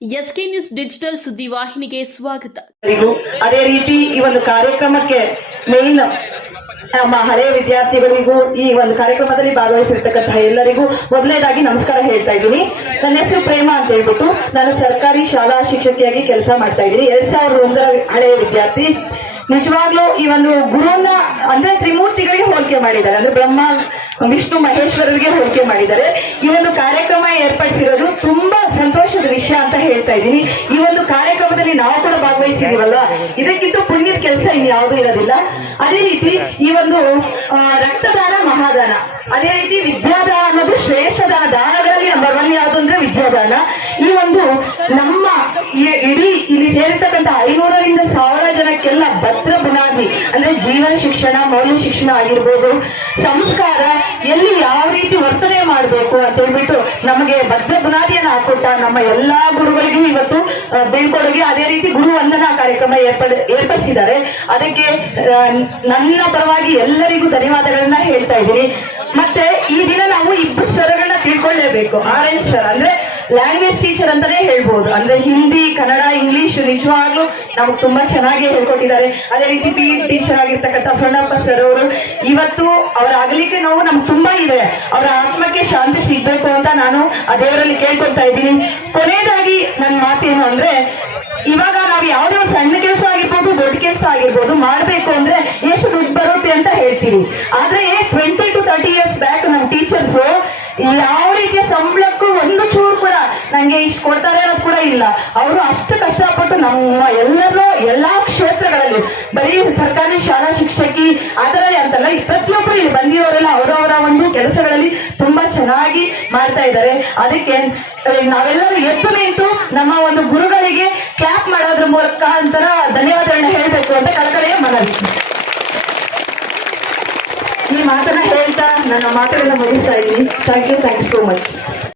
SK news digital ಸುದ್ದಿವಾಹಿನಿಗೆ ಸ್ವಾಗತ. ಅದೇ ರೀತಿ ಈ ಒಂದು ಕಾರ್ಯಕ್ರಮಕ್ಕೆ ಮೇನ್ ನಮ್ಮ ಹಳೆಯ ವಿದ್ಯಾರ್ಥಿಗಳಿಗೂ ಈ ಒಂದು ಕಾರ್ಯಕ್ರಮದಲ್ಲಿ ಭಾಗವಹಿಸಿರ್ತಕ್ಕಂತಹ ಎಲ್ಲರಿಗೂ ಮೊದಲನೇದಾಗಿ ನಮಸ್ಕಾರ ಹೇಳ್ತಾ ಇದ್ದೀನಿ. ನನ್ನ ಹೆಸರು ಪ್ರೇಮ ಅಂತ ಹೇಳ್ಬಿಟ್ಟು ನಾನು ಸರ್ಕಾರಿ ಶಾಲಾ ಶಿಕ್ಷಕಿಯಾಗಿ ಕೆಲಸ ಮಾಡ್ತಾ ಇದ್ದೀನಿ. ಎರಡ್ ಸಾವಿರದ ಒಂದರ ಹಳೆಯ ವಿದ್ಯಾರ್ಥಿ. ನಿಜವಾಗ್ಲೂ ಈ ಒಂದು ಗುರುವನ್ನ ಅಂದ್ರೆ ತ್ರಿಮೂರ್ತಿಗಳಿಗೆ ಹೋಲಿಕೆ ಮಾಡಿದ್ದಾರೆ. ಅಂದ್ರೆ ಬ್ರಹ್ಮ, ವಿಷ್ಣು, ಮಹೇಶ್ವರರಿಗೆ ಹೋಲಿಕೆ ಮಾಡಿದ್ದಾರೆ. ಈ ಒಂದು ಕಾರ್ಯಕ್ರಮ ಏರ್ಪಡಿಸಿರೋದು ತುಂಬಾ ಹೇಳ್ತಾ ಇದ್ದೀನಿ. ಈ ಒಂದು ಕಾರ್ಯಕ್ರಮದಲ್ಲಿ ನಾವು ಕೂಡ ಭಾಗವಹಿಸಿದೀವಲ್ಲ ಇದಕ್ಕಿಂತ ಪುಣ್ಯದ ಕೆಲಸ ಇನ್ಯಾವುದೂ ಇರೋದಿಲ್ಲ. ಅದೇ ರೀತಿ ಈ ಒಂದು ರಕ್ತದಾನ ಮಹಾದಾನ. ಅದೇ ರೀತಿ ವಿದ್ಯಾದಾನ ಅನ್ನೋದು ಶ್ರೇಷ್ಠ ದಾನ ದಾನಗಳಲ್ಲಿ ನಂಬರ್ ಒನ್ ಯಾವುದು ಅಂದ್ರೆ ವಿದ್ಯಾದಾನ. ಈ ಒಂದು ನಮ್ಮ ಇಡೀ ಇಲ್ಲಿ ಸೇರಿರ್ತಕ್ಕಂಥ ಐನೂರರಿಂದ ಸಾವಿರ ಜನಕ್ಕೆಲ್ಲ ಭದ್ರ ಬುನಾದಿ, ಅಂದ್ರೆ ಜೀವನ ಶಿಕ್ಷಣ, ಮೌಲ್ಯ ಶಿಕ್ಷಣ ಆಗಿರ್ಬೋದು, ಸಂಸ್ಕಾರ, ಎಲ್ಲಿ ಯಾವ ರೀತಿ ವರ್ತನೆ ಮಾಡಬೇಕು ಅಂತ ಹೇಳ್ಬಿಟ್ಟು ನಮಗೆ ಭದ್ರ ಬುನಾದಿಯನ್ನು ಹಾಕೊಟ್ಟ ನಮ್ಮ ಎಲ್ಲಾ ಗುರುಗಳಿಗೂ ಇವತ್ತು ಬೀಳ್ಕೊಡುಗೆ. ಅದೇ ರೀತಿ ಗುರು ವಂದನಾ ಕಾರ್ಯಕ್ರಮ ಏರ್ಪಡ, ಏರ್ಪಡಿಸಿದ್ದಾರೆ. ಅದಕ್ಕೆ ನನ್ನ ಪರವಾಗಿ ಎಲ್ಲರಿಗೂ ಧನ್ಯವಾದಗಳನ್ನ ಹೇಳ್ತಾ ಇದ್ದೀನಿ. ಮತ್ತೆ ಈ ದಿನ ನಾವು ಇಬ್ಬರು ಸರ್ಗಳನ್ನ ತಿಳ್ಕೊಳ್ಳೇಬೇಕು ಆರ್ ಎನ್ ಸರ್ ಅಂದ್ರೆ ಲ್ಯಾಂಗ್ವೇಜ್ ಟೀಚರ್ ಅಂತಾನೆ ಹೇಳ್ಬೋದು. ಅಂದ್ರೆ ಹಿಂದಿ, ಕನ್ನಡ ಇಂಗ್ಲಿಷ್ ನಿಜವಾಗ್ಲೂ ನಮಗೆ ತುಂಬಾ ಚೆನ್ನಾಗಿ ಹೇಳ್ಕೊಟ್ಟಿದ್ದಾರೆ. ಅದೇ ರೀತಿ ಪಿ ಟೀಚರ್ ಆಗಿರ್ತಕ್ಕಂಥ ಸೊಣ್ಣಪ್ಪ ಸರ್ ಅವರು, ಇವತ್ತು ಅವರ ಅಗಲಿಕೆ ನೋವು ನಮ್ಗೆ ತುಂಬಾ ಇದೆ. ಅವರ ಆತ್ಮಕ್ಕೆ ಶಾಂತಿ ಸಿಗ್ಬೇಕು ಅಂತ ನಾನು ಆ ದೇವರಲ್ಲಿ ಕೇಳ್ಕೊತಾ ಇದ್ದೀನಿ. ಕೊನೆಯದಾಗಿ ನನ್ನ ಮಾತೇನು ಅಂದ್ರೆ, ಇವಾಗ ನಾವು ಯಾವುದೇ ಒಂದು ಸಣ್ಣ ಕೆಲಸ ಆಗಿರ್ಬೋದು, ದೊಡ್ಡ ಕೆಲಸ ಆಗಿರ್ಬೋದು, ಮಾಡ್ಬೇಕು ಅಂದ್ರೆ ಎಷ್ಟು ದುಡ್ಡು ಬರುತ್ತೆ ಅಂತ ಹೇಳ್ತೀವಿ. ಆದ್ರೆ ಟ್ವೆಂಟಿ ನಂಗೆ ಇಷ್ಟು ಕೊಡ್ತಾರೆ ಅನ್ನೋದು ಕೂಡ ಇಲ್ಲ. ಅವರು ಅಷ್ಟು ಕಷ್ಟಪಟ್ಟು ನಮ್ಮ ಎಲ್ಲರೂ ಎಲ್ಲಾ ಕ್ಷೇತ್ರಗಳಲ್ಲಿ, ಬರೀ ಸರ್ಕಾರಿ ಶಾಲಾ ಶಿಕ್ಷಕಿ ಆತರ ಅಂತಲ್ಲ ಪ್ರತಿಯೊಬ್ಬರು ಇಲ್ಲಿ ಬಂದಿರೋರೆಲ್ಲ ಅವರವರ ಒಂದು ಕೆಲಸಗಳಲ್ಲಿ ತುಂಬಾ ಚೆನ್ನಾಗಿ ಮಾಡ್ತಾ ಇದ್ದಾರೆ. ಅದಕ್ಕೆ ನಾವೆಲ್ಲರೂ ಎದ್ದು ನಿಂತು ನಮ್ಮ ಒಂದು ಗುರುಗಳಿಗೆ ಕ್ಲಾಪ್ ಮಾಡೋದ್ರ ಮೂಲಕ ಅಂತರ ಧನ್ಯವಾದಗಳನ್ನ ಹೇಳ್ಬೇಕು ಅಂತ ಕಳಕಳಿಯ ಮನವಿ. ಈ ಮಾತನ್ನ ಹೇಳ್ತಾ ನನ್ನ ಮಾತುಗಳನ್ನ ಮುಗಿಸ್ತಾ ಇದ್ದೀನಿ. Thank you thank you so much